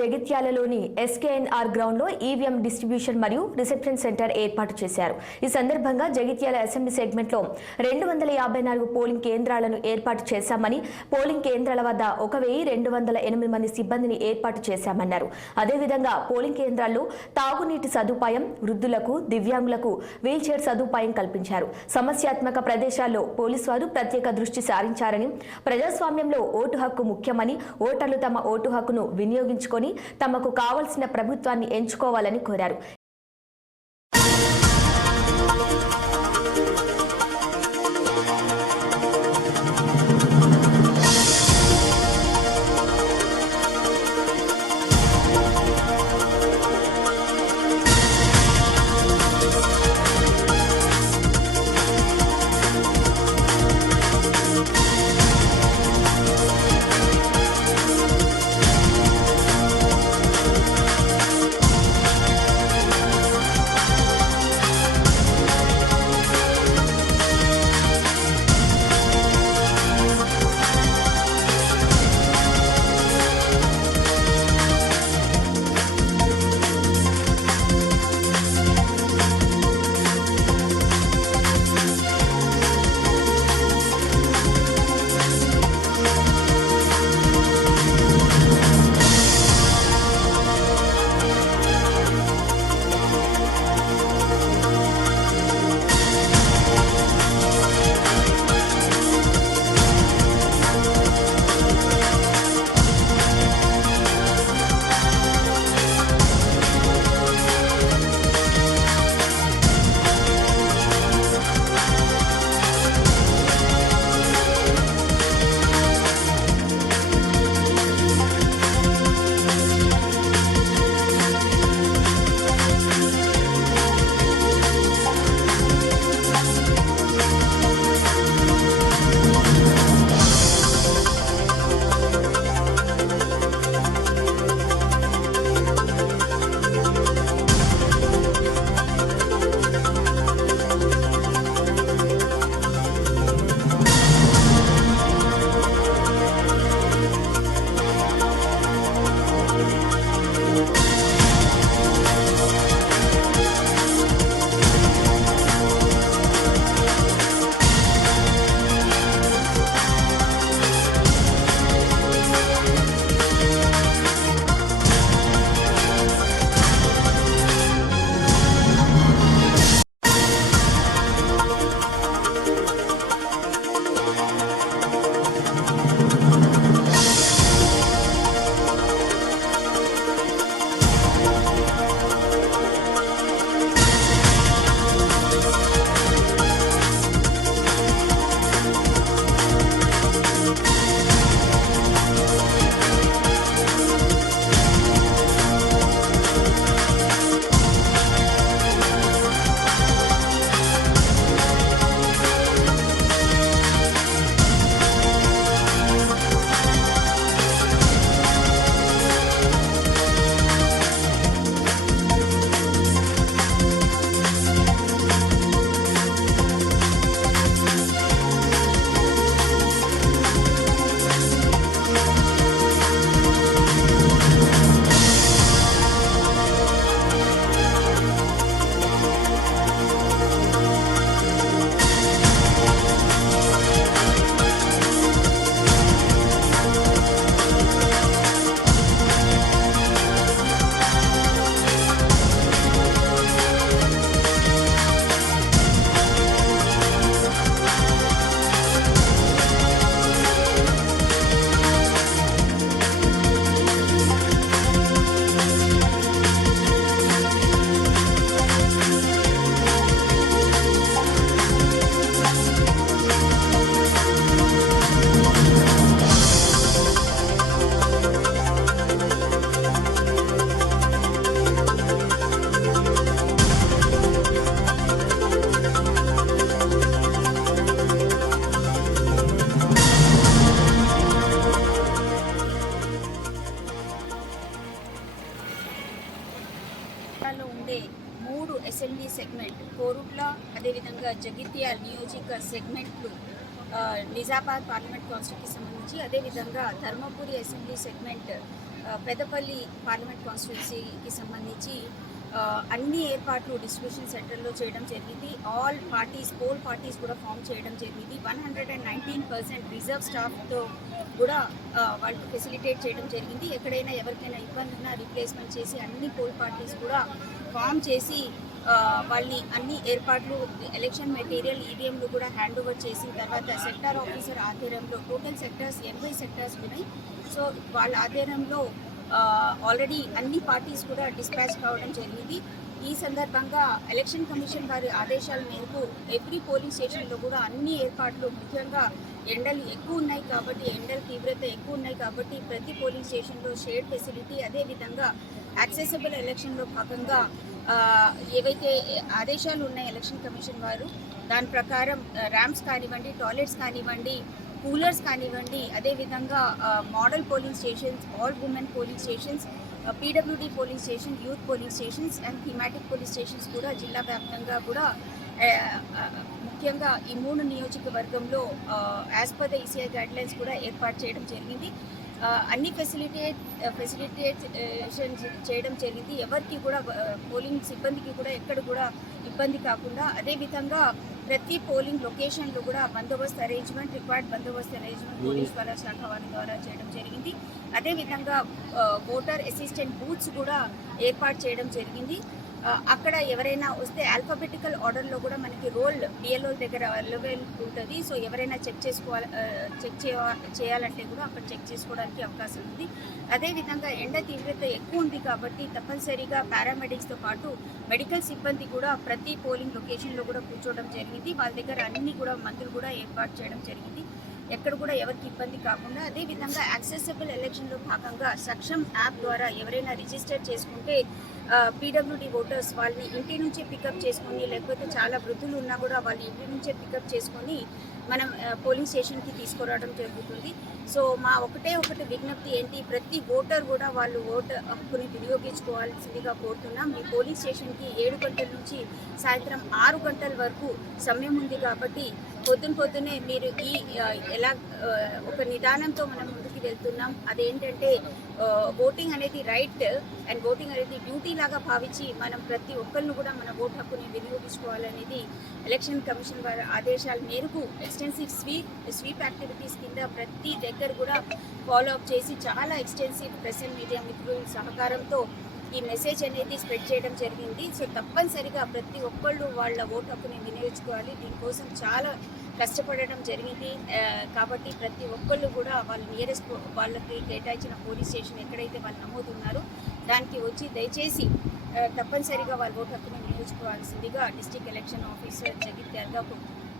జగిత్యాలలోని SKNR ground లో EVM distribution మరియు reception centre ఏర్పాటు చేశారు. ఈ సందర్భంగా జగిత్యాల అసెంబ్లీ సెగ్మెంట్ లో 254 పోలింగ్ కేంద్రాలను ఏర్పాటు చేశామని, పోలింగ్ కేంద్రాల వద్ద 1208 మంది సిబ్బందిని ఏర్పాటు చేశామన్నారు. అదేవిధంగా పోలింగ్ కేంద్రాల్లో తాగునీటి సదుపాయం, వృద్ధులకు, దివ్యాంగులకు వీల్ చైర్ సదుపాయం కల్పించారు. సమస్యాత్మక ప్రదేశాల్లో పోలీసు వారు ప్రత్యేక దృష్టి సారించారని, ప్రజాస్వామ్యంలో ఓటు హక్కు ముఖ్యమని, ఓటర్లు తమ ఓటు హక్కును వినియోగించుకొని తమకు కావాల్సిన ప్రభుత్వాన్ని ఎంచుకోవాలని కోరారు. జిల్లాలో ఉండే 3 అసెంబ్లీ సెగ్మెంట్ కోరుట్ల, అదేవిధంగా జగిత్యాల నియోజక సెగ్మెంట్లు, నిజామాబాద్ పార్లమెంట్ కాన్స్టిట్యూన్సీకి సంబంధించి, అదేవిధంగా Dharmapuri assembly segment Peddapalli parliament కాన్స్టిట్యున్సీకి సంబంధించి అన్ని ఏర్పాట్లు డిస్ట్రిబ్యూషన్ సెంటర్లో చేయడం జరిగింది. ఆల్ పార్టీస్ పోల్ పార్టీస్ కూడా ఫామ్ చేయడం జరిగింది. 119% రిజర్వ్ స్టాఫ్తో కూడా వాళ్ళకి ఫెసిలిటేట్ చేయడం జరిగింది. ఎక్కడైనా ఎవరికైనా ఇబ్బంది ఉన్నా రీప్లేస్మెంట్ చేసి అన్ని పోల్ పార్టీస్ కూడా ఫామ్ చేసి వాళ్ళని అన్ని ఏర్పాట్లు ఎలక్షన్ మెటీరియల్ ఈవీఎంలు కూడా హ్యాండ్ ఓవర్ చేసిన తర్వాత సెక్టార్ ఆఫీసర్ ఆధ్వర్యంలో టోటల్ సెక్టార్స్ 80 సెక్టార్స్ ఉన్నాయి. సో వాళ్ళ ఆధ్వర్యంలో ఆల్రెడీ అన్ని పార్టీస్ కూడా డిస్పాచ్ కావడం జరిగింది. ఈ సందర్భంగా ఎలక్షన్ కమిషన్ వారి ఆదేశాల మేరకు ఎవ్రీ పోలింగ్ స్టేషన్లో కూడా అన్ని ఏర్పాట్లు, ముఖ్యంగా ఎండలు ఎక్కువ ఉన్నాయి కాబట్టి, ఎండల తీవ్రత ఎక్కువ ఉన్నాయి కాబట్టి ప్రతి పోలింగ్ స్టేషన్లో షేడ్ ఫెసిలిటీ, అదేవిధంగా యాక్సెసిబుల్ ఎలక్షన్లో భాగంగా ఏవైతే ఆదేశాలు ఉన్నాయి ఎలక్షన్ కమిషన్ వారు దాని ప్రకారం ర్యాంప్స్ కానివ్వండి, టాయిలెట్స్ కానివ్వండి, కూలర్స్ కానివ్వండి, అదేవిధంగా model polling stations, all women polling stations, PWD polling station, youth polling stations and thematic polling stations కూడా జిల్లా వ్యాప్తంగా కూడా ముఖ్యంగా ఈ 3 నియోజకవర్గంలో as per the ECI guidelines కూడా ఏర్పాటు చేయడం జరిగింది. అన్ని ఫెసిలిటేషన్ చేయడం జరిగింది. ఎవరికి కూడా పోలింగ్ సిబ్బందికి కూడా ఎక్కడ కూడా ఇబ్బంది కాకుండా, అదేవిధంగా ప్రతి పోలింగ్ లొకేషన్లో కూడా బందోబస్తు అరేంజ్మెంట్, రిక్వైర్డ్ బందోబస్తు అరేంజ్మెంట్ పోలీస్ వాళ్ళ శాఖ వారి ద్వారా చేయడం జరిగింది. అదేవిధంగా ఓటర్ అసిస్టెంట్ బూత్స్ కూడా ఏర్పాటు చేయడం జరిగింది. అక్కడ ఎవరైనా వస్తే ఆల్ఫాబెటికల్ ఆర్డర్లో కూడా మనకి రోల్ బిఎల్ఓ దగ్గర అవైలబుల్ ఉంటుంది. సో ఎవరైనా చెక్ చేయాలంటే కూడా అక్కడ చెక్ చేసుకోవడానికి అవకాశం ఉంది. అదేవిధంగా ఎండ తీవ్రత ఎక్కువ ఉంది కాబట్టి తప్పనిసరిగా పారామెడిక్స్తో పాటు మెడికల్ సిబ్బంది కూడా ప్రతి పోలింగ్ లొకేషన్లో కూడా కూర్చోవడం జరిగింది. వాళ్ళ దగ్గర అన్ని కూడా మందులు కూడా ఏర్పాటు చేయడం జరిగింది, ఎక్కడ కూడా ఎవరికి ఇబ్బంది కాకుండా. అదేవిధంగా యాక్సెసిబుల్ ఎలక్షన్లో భాగంగా సక్షమ్ యాప్ ద్వారా ఎవరైనా రిజిస్టర్ చేసుకుంటే పీడబ్ల్యూడీ ఓటర్స్ వాళ్ళని ఇంటి నుంచే పికప్ చేసుకొని, లేకపోతే చాలా వృద్ధులు ఉన్నా కూడా వాళ్ళ ఇంటి నుంచే పికప్ చేసుకొని మనం పోలింగ్ స్టేషన్కి తీసుకురావడం జరుగుతుంది. సో మా ఒకటే విజ్ఞప్తి ఏంటి, ప్రతి ఓటర్ కూడా వాళ్ళు ఓటు హక్కుని వినియోగించుకోవాల్సిందిగా కోరుతున్నాం. మీ పోలింగ్ స్టేషన్కి 7 గంటల నుంచి సాయంత్రం 6 గంటల వరకు సమయం ఉంది కాబట్టి పొద్దున్నే మీరు ఎలా ఒక నిదానంతో మనం ముందుకు వెళ్తున్నాం. అదేంటంటే ఓటింగ్ అనేది రైట్ అండ్ ఓటింగ్ అనేది డ్యూటీ లాగా భావించి మనం ప్రతి ఒక్కరిని కూడా మన ఓటు హక్కుని వినియోగించుకోవాలనేది ఎలక్షన్ కమిషన్ వారి ఆదేశాల మేరకు ఎక్స్టెన్సివ్ స్వీప్ యాక్టివిటీస్ కింద ప్రతి దగ్గర కూడా ఫాలో అప్ చేసి చాలా ఎక్స్టెన్సివ్ ప్రెస్ అండ్ మీడియా మిత్రుల సహకారంతో ఈ మెసేజ్ అనేది స్ప్రెడ్ చేయడం జరిగింది. సో తప్పనిసరిగా ప్రతి ఒక్కళ్ళు వాళ్ళ ఓటు హక్కుని వినియోగించుకోవాలి. దీనికోసం చాలా కష్టపడడం జరిగింది కాబట్టి ప్రతి ఒక్కళ్ళు కూడా వాళ్ళ నియరెస్ట్ వాళ్ళకి కేటాయించిన పోలీస్ స్టేషన్ ఎక్కడైతే వాళ్ళు నమోదున్నారో దానికి వచ్చి దయచేసి తప్పనిసరిగా వాళ్ళ ఓటు హక్కుని వినియోగించుకోవాల్సిందిగా డిస్ట్రిక్ట్ ఎలక్షన్ ఆఫీసర్ జగిత్యాల